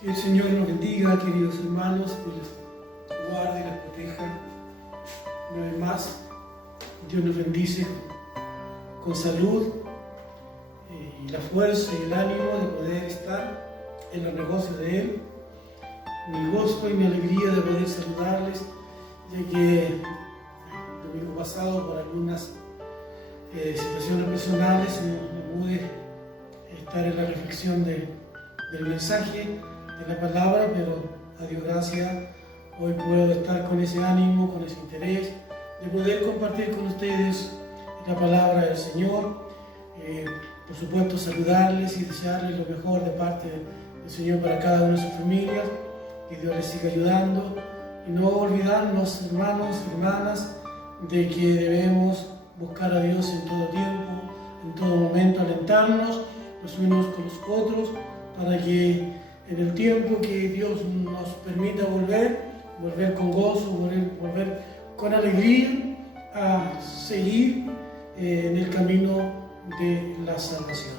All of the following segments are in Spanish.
Que el Señor los bendiga, queridos hermanos, que les guarde y les proteja. Una vez más, Dios nos bendice con salud y la fuerza y el ánimo de poder estar en los negocios de Él. Mi gozo y mi alegría de poder saludarles, ya que el domingo pasado, por algunas situaciones personales, no pude estar en la reflexión del mensaje, de la palabra, pero a Dios gracias, hoy puedo estar con ese ánimo, con ese interés, de poder compartir con ustedes la palabra del Señor. Por supuesto, saludarles y desearles lo mejor de parte del Señor para cada una de sus familias, que Dios les siga ayudando, y no olvidarnos, hermanos y hermanas, de que debemos buscar a Dios en todo tiempo, en todo momento, alentarnos los unos con los otros, para que en el tiempo que Dios nos permita volver con gozo, volver con alegría a seguir en el camino de la salvación.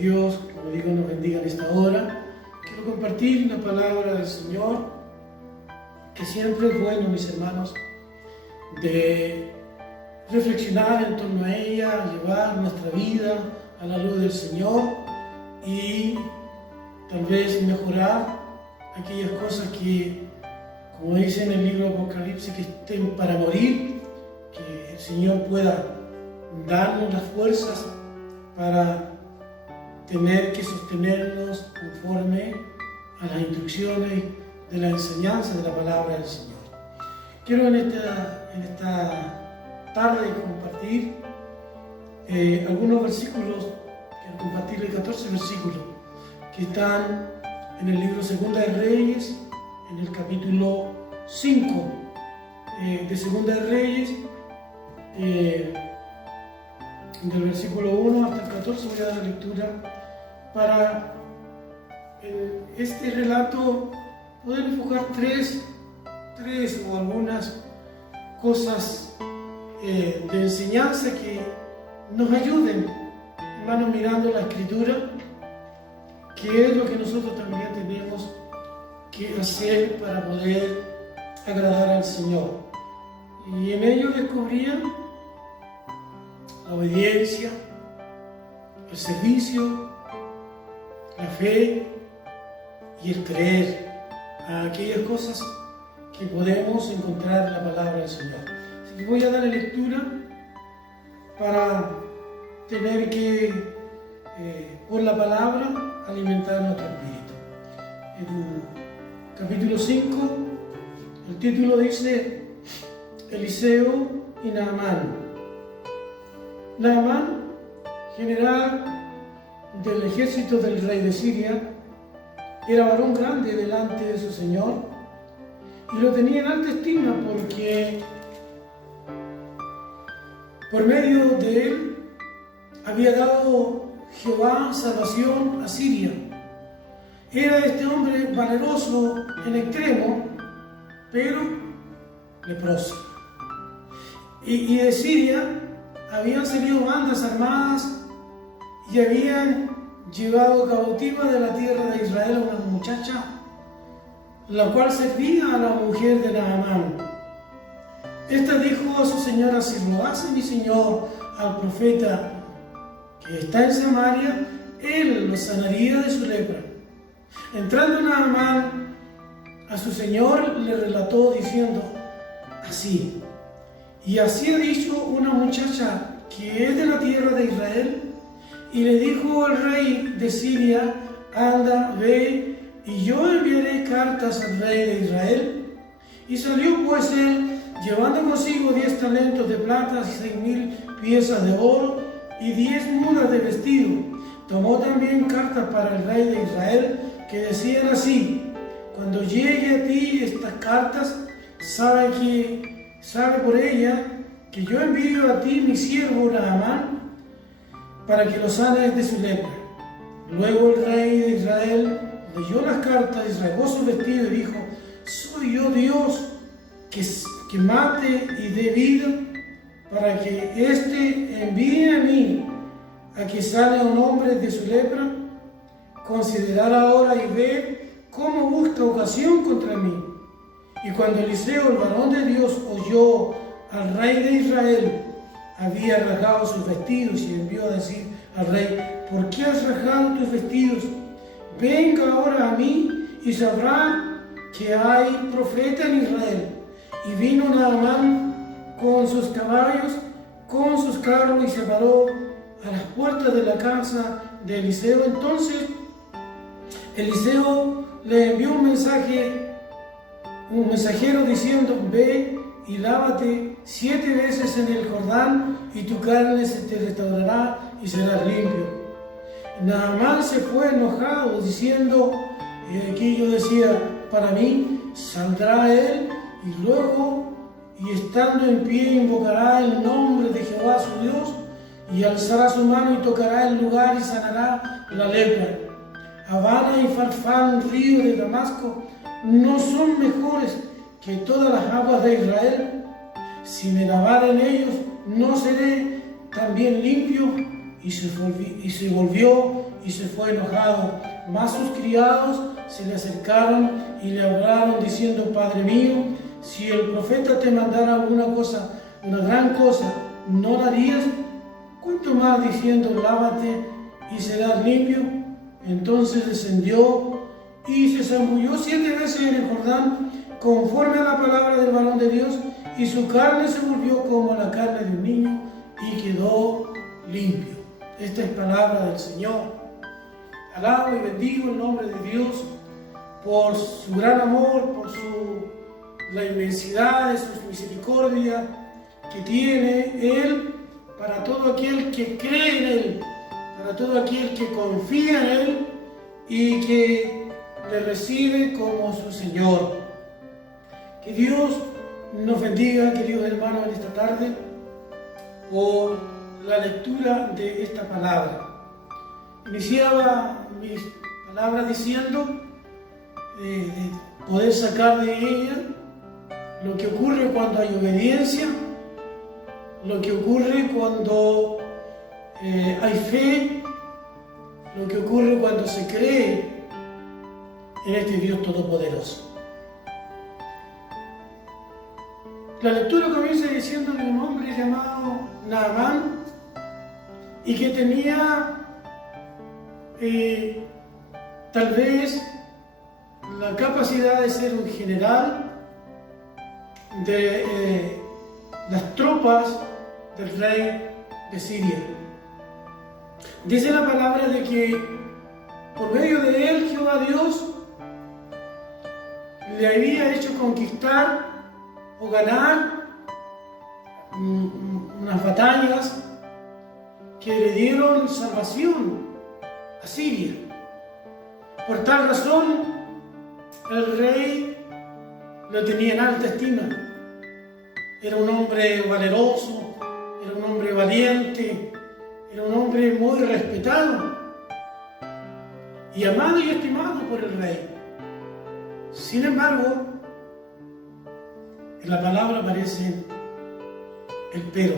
Dios, como digo, nos bendiga en esta hora. Quiero compartir la palabra del Señor, que siempre es bueno, mis hermanos, de reflexionar en torno a ella, llevar nuestra vida a la luz del Señor y tal vez mejorar aquellas cosas que, como dice en el libro de Apocalipsis, que estén para morir, que el Señor pueda darnos las fuerzas para tener que sostenernos conforme a las instrucciones de la enseñanza de la palabra del Señor. Quiero en esta tarde compartir algunos versículos, quiero compartirles 14 versículos que están en el libro Segunda de Reyes, en el capítulo 5 de Segunda de Reyes, del versículo 1 hasta el 14. Voy a dar lectura para este relato poder enfocar tres o algunas cosas de enseñanza que nos ayuden, hermanos, mirando la Escritura, que es lo que nosotros también tenemos que hacer para poder agradar al Señor. Y en ello descubrían la obediencia, el servicio, la fe y el creer a aquellas cosas que podemos encontrar en la palabra del Señor. Así que voy a dar lectura para tener que, por la palabra, alimentar nuestro espíritu. En capítulo 5, el título dice Eliseo y Naamán. Naamán, general del ejército del rey de Siria, era varón grande delante de su señor y lo tenía en alta estima porque por medio de él había dado Jehová salvación a Siria. Era este hombre valeroso en extremo, pero leproso. Y de Siria habían salido bandas armadas y habían llevado cautiva de la tierra de Israel a una muchacha, la cual servía a la mujer de Naamán. Esta dijo a su señora: si lo hace mi señor al profeta que está en Samaria, él lo sanaría de su lepra. Entrando Naamán a su señor, le relató diciendo: así ha dicho una muchacha que es de la tierra de Israel. Y le dijo al rey de Siria: anda, ve, y yo enviaré cartas al rey de Israel. Y salió pues él, llevando consigo 10 talentos de plata y 6,000 piezas de oro y 10 mudas de vestido. Tomó también cartas para el rey de Israel que decían así: cuando llegue a ti estas cartas, sabe por ella que yo envío a ti mi siervo Naamán para que lo sanes de su lepra. Luego el rey de Israel leyó las cartas y rasgó su vestido y dijo: ¿soy yo Dios que mate y dé vida para que éste envíe a mí a que sane a un hombre de su lepra? considerar ahora y ver cómo busca ocasión contra mí. Y cuando Eliseo, el varón de Dios, oyó al rey de Israel, había rasgado sus vestidos y envió a decir al rey: ¿por qué has rasgado tus vestidos? Venga ahora a mí y sabrá que hay profeta en Israel. Y vino Naamán con sus caballos, con sus carros, y se paró a las puertas de la casa de Eliseo. Entonces Eliseo le envió un mensajero diciendo: ve y lávate 7 veces en el Jordán, y tu carne se te restaurará y serás limpio. Naamán se fue enojado, diciendo, y aquí yo decía para mí: saldrá él y luego, y estando en pie, invocará el nombre de Jehová su Dios, y alzará su mano y tocará el lugar y sanará la lepra. Habana y Farfán, río de Damasco, no son mejores que todas las aguas de Israel. Si me lavare en ellos, no seré también limpio. Y se volvió y se fue enojado. Mas sus criados se le acercaron y le hablaron diciendo: Padre mío, si el profeta te mandara alguna cosa, una gran cosa, ¿no la harías? ¿Cuánto más diciendo: lávate y serás limpio? Entonces descendió y se zambulló 7 veces en el Jordán, conforme a la palabra del varón de Dios, y su carne se volvió como la carne de un niño, y quedó limpio. Esta es palabra del Señor. Alabo y bendigo el nombre de Dios por su gran amor, por la inmensidad de su misericordia que tiene Él para todo aquel que cree en Él, para todo aquel que confía en Él y que le recibe como su Señor. Que Dios nos bendiga, queridos hermanos, en esta tarde por la lectura de esta palabra. Iniciaba mis palabras diciendo de poder sacar de ella lo que ocurre cuando hay obediencia, lo que ocurre cuando hay fe, lo que ocurre cuando se cree en este Dios todopoderoso. La lectura comienza diciendo de un hombre llamado Naamán y que tenía tal vez la capacidad de ser un general de las tropas del rey de Siria. Dice la palabra de que por medio de él Jehová Dios le había hecho conquistar o ganar unas batallas que le dieron salvación a Siria. Por tal razón, el rey lo tenía en alta estima. Era un hombre valeroso, era un hombre valiente, era un hombre muy respetado y amado y estimado por el rey. Sin embargo, en la palabra aparece el pero.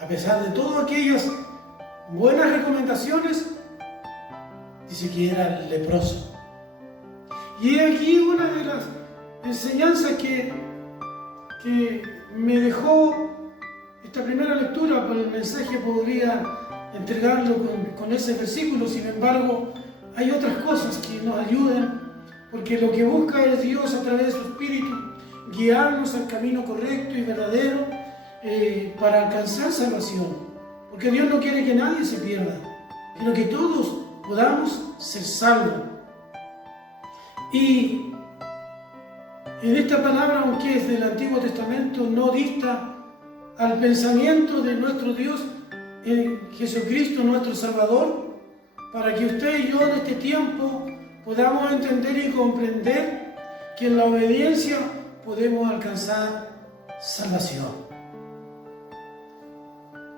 A pesar de todas aquellas buenas recomendaciones, dice que era leproso. Y aquí una de las enseñanzas que me dejó esta primera lectura, por el mensaje podría entregarlo con ese versículo. Sin embargo, hay otras cosas que nos ayudan, porque lo que busca es Dios a través de su Espíritu, guiarnos al camino correcto y verdadero para alcanzar salvación. Porque Dios no quiere que nadie se pierda, sino que todos podamos ser salvos. Y en esta palabra, aunque es del Antiguo Testamento, no dista al pensamiento de nuestro Dios en Jesucristo, nuestro Salvador, para que usted y yo en este tiempo podamos entender y comprender que en la obediencia podemos alcanzar salvación.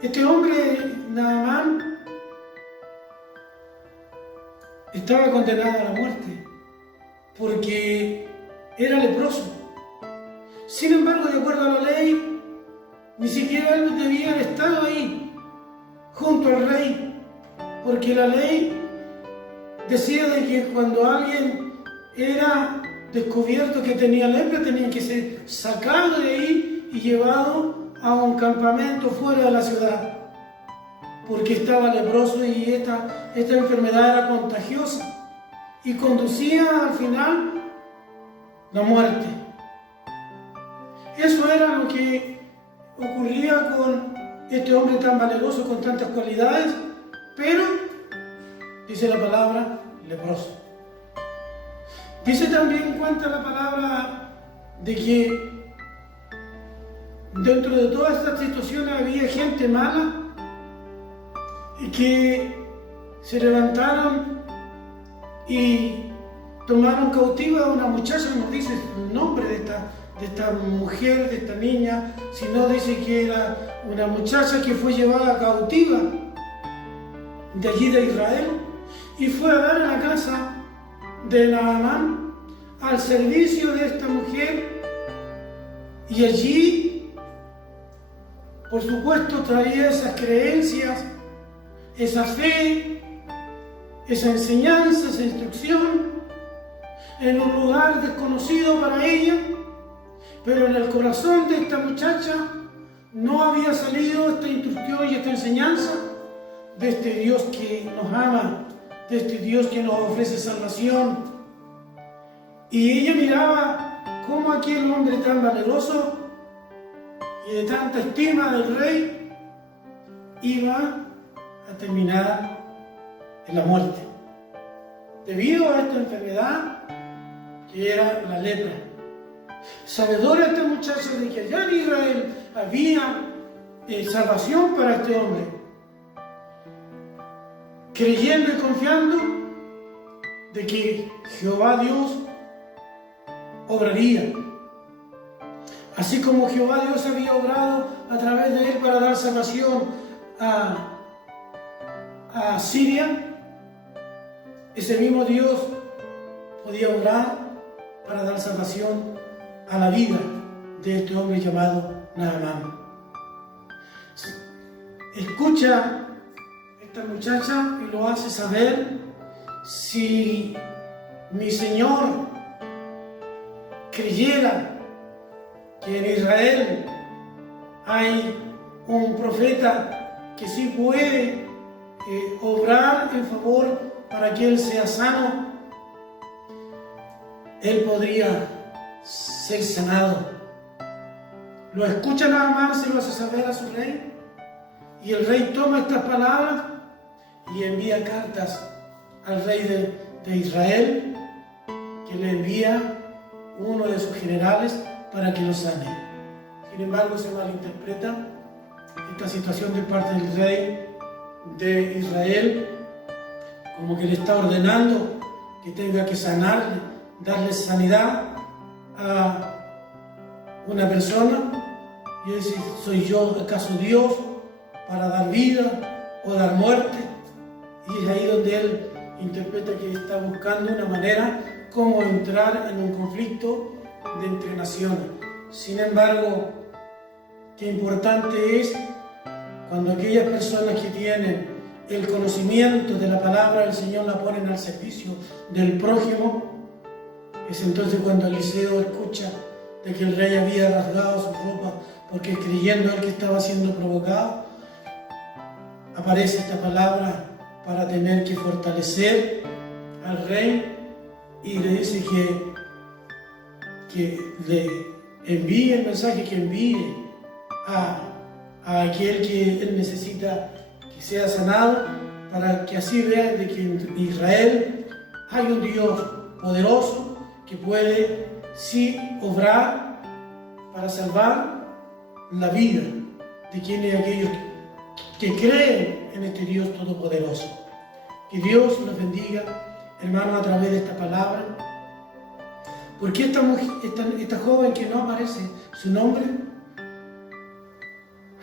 Este hombre, Naamán, estaba condenado a la muerte porque era leproso. Sin embargo, de acuerdo a la ley, ni siquiera él debía haber estado ahí junto al rey, porque la ley decía de que cuando alguien era descubierto que tenía lepra, tenía que ser sacado de ahí y llevado a un campamento fuera de la ciudad, porque estaba leproso y esta enfermedad era contagiosa y conducía al final la muerte. Eso era lo que ocurría con este hombre tan valeroso, con tantas cualidades, pero, dice la palabra, leproso. Dice también, cuenta la palabra, de que dentro de todas estas situaciones había gente mala y que se levantaron y tomaron cautiva a una muchacha. No dice el nombre de esta mujer, de esta niña, sino dice que era una muchacha que fue llevada cautiva de allí de Israel y fue a dar en la casa de Naamán al servicio de esta mujer, y allí, por supuesto, traía esas creencias, esa fe, esa enseñanza, esa instrucción, en un lugar desconocido para ella, pero en el corazón de esta muchacha no había salido esta instrucción y esta enseñanza de este Dios que nos ama, de este Dios que nos ofrece salvación. Y ella miraba cómo aquel hombre tan valeroso y de tanta estima del rey iba a terminar en la muerte, debido a esta enfermedad que era la lepra. Sabedora esta muchacha de que allá en Israel había salvación para este hombre, creyendo y confiando de que Jehová Dios obraría, así como Jehová Dios había obrado a través de él para dar salvación a Siria. Ese mismo Dios podía obrar para dar salvación a la vida de este hombre llamado Naamán. Escucha esta muchacha y lo hace saber: si mi Señor creyera que en Israel hay un profeta que sí puede obrar en favor para que él sea sano, él podría ser sanado. Lo escucha Naamán, se lo hace saber a su rey, y el rey toma estas palabras y envía cartas al rey de Israel, que le envía uno de sus generales para que lo sane. Sin embargo, se malinterpreta esta situación de parte del rey de Israel como que le está ordenando que tenga que sanarle, darle sanidad a una persona, y dice: ¿soy yo acaso Dios para dar vida o dar muerte? Y es ahí donde él interpreta que está buscando una manera como entrar en un conflicto de entre naciones. Sin embargo, qué importante es cuando aquellas personas que tienen el conocimiento de la palabra del Señor la ponen al servicio del prójimo. Es entonces cuando Eliseo escucha de que el rey había rasgado su ropa porque creyendo él que estaba siendo provocado, aparece esta palabra para tener que fortalecer al rey, y le dice que le envíe el mensaje, que envíe a aquel que él necesita que sea sanado, para que así vean de que en Israel hay un Dios poderoso que puede sí obrar para salvar la vida de quienes aquellos que creen en este Dios todopoderoso. Que Dios nos bendiga, hermanos, a través de esta palabra. Porque esta joven que no aparece su nombre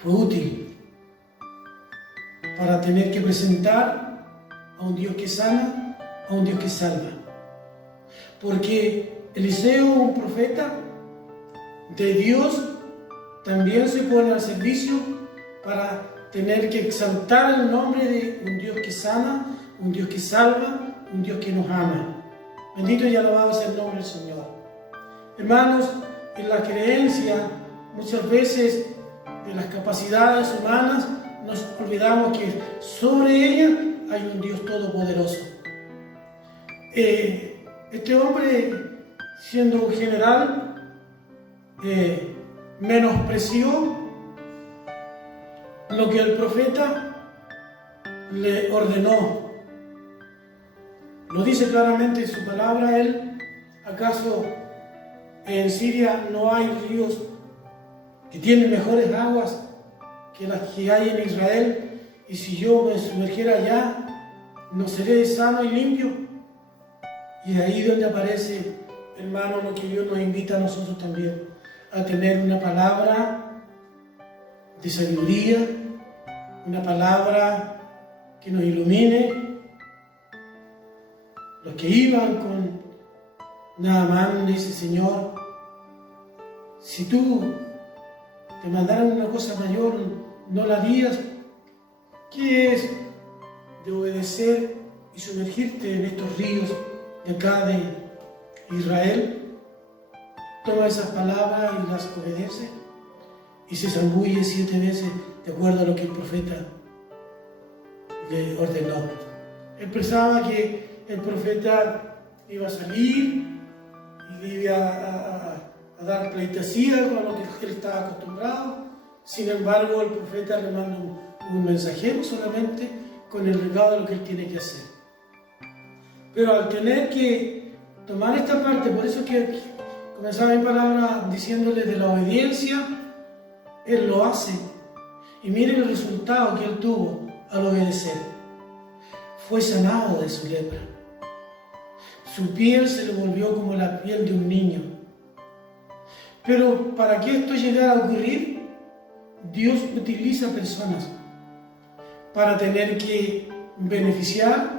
fue útil para tener que presentar a un Dios que sana, a un Dios que salva. Porque Eliseo, un profeta de Dios, también se pone al servicio para tener que exaltar el nombre de un Dios que sana, un Dios que salva, un Dios que nos ama. Bendito y alabado sea el nombre del Señor. Hermanos, en la creencia muchas veces de las capacidades humanas nos olvidamos que sobre ellas hay un Dios todopoderoso. Este hombre, siendo un general, menospreció lo que el profeta le ordenó. Lo dice claramente en su palabra él. ¿Acaso en Siria no hay ríos que tienen mejores aguas que las que hay en Israel? Y si yo me sumergiera allá, ¿no seré sano y limpio? Y ahí donde aparece, hermano, lo que Dios nos invita a nosotros también, a tener una palabra de sabiduría, una palabra que nos ilumine. Los que iban con Naamán, dice: Señor, si tú te mandaran una cosa mayor, no la harías. ¿Qué es de obedecer y sumergirte en estos ríos de acá de Israel? Toma esas palabras y las obedece, y se zambulle 7 veces de acuerdo a lo que el profeta le ordenó. Él pensaba que el profeta iba a salir y le iba a dar pleitesía con lo que él estaba acostumbrado. Sin embargo, el profeta le manda un mensajero solamente con el recado de lo que él tiene que hacer. Pero al tener que tomar esta parte, por eso que comenzaba mi palabra diciéndole de la obediencia, él lo hace. Y miren el resultado que él tuvo al obedecer. Fue sanado de su lepra. Su piel se le volvió como la piel de un niño. Pero para que esto llegara a ocurrir, Dios utiliza personas para tener que beneficiar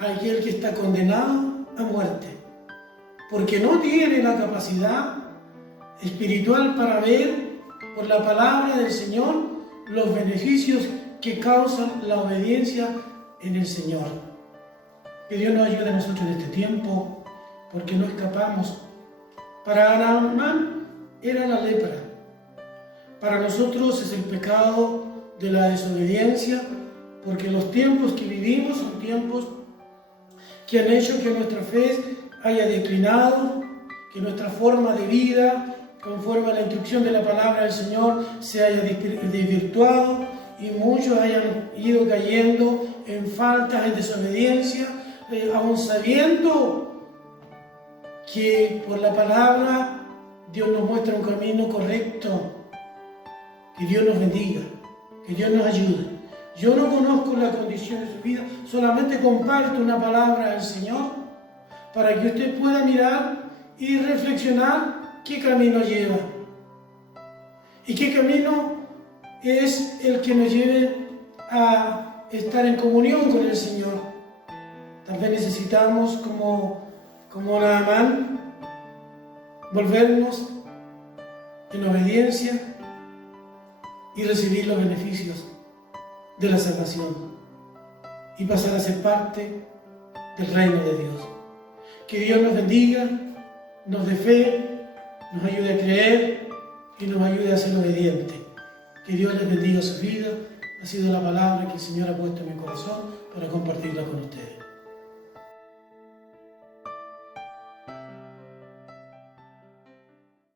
a aquel que está condenado a muerte, porque no tiene la capacidad espiritual para ver por la palabra del Señor los beneficios que causan la obediencia en el Señor. Que Dios nos ayude a nosotros en este tiempo, porque no escapamos. Para Naamán era la lepra. Para nosotros es el pecado de la desobediencia, porque los tiempos que vivimos son tiempos que han hecho que nuestra fe haya declinado, que nuestra forma de vida, conforme a la instrucción de la palabra del Señor, se haya desvirtuado y muchos hayan ido cayendo en faltas, en desobediencia, aún sabiendo que por la palabra Dios nos muestra un camino correcto. Que Dios nos bendiga, que Dios nos ayude. Yo no conozco la condición de su vida, solamente comparto una palabra del Señor para que usted pueda mirar y reflexionar qué camino lleva y qué camino es el que nos lleve a estar en comunión con el Señor. Tal vez necesitamos, como Naamán, volvernos en obediencia y recibir los beneficios de la salvación y pasar a ser parte del reino de Dios. Que Dios nos bendiga, nos dé fe, nos ayude a creer y nos ayude a ser obedientes. Que Dios les bendiga su vida. Ha sido la palabra que el Señor ha puesto en mi corazón para compartirla con ustedes.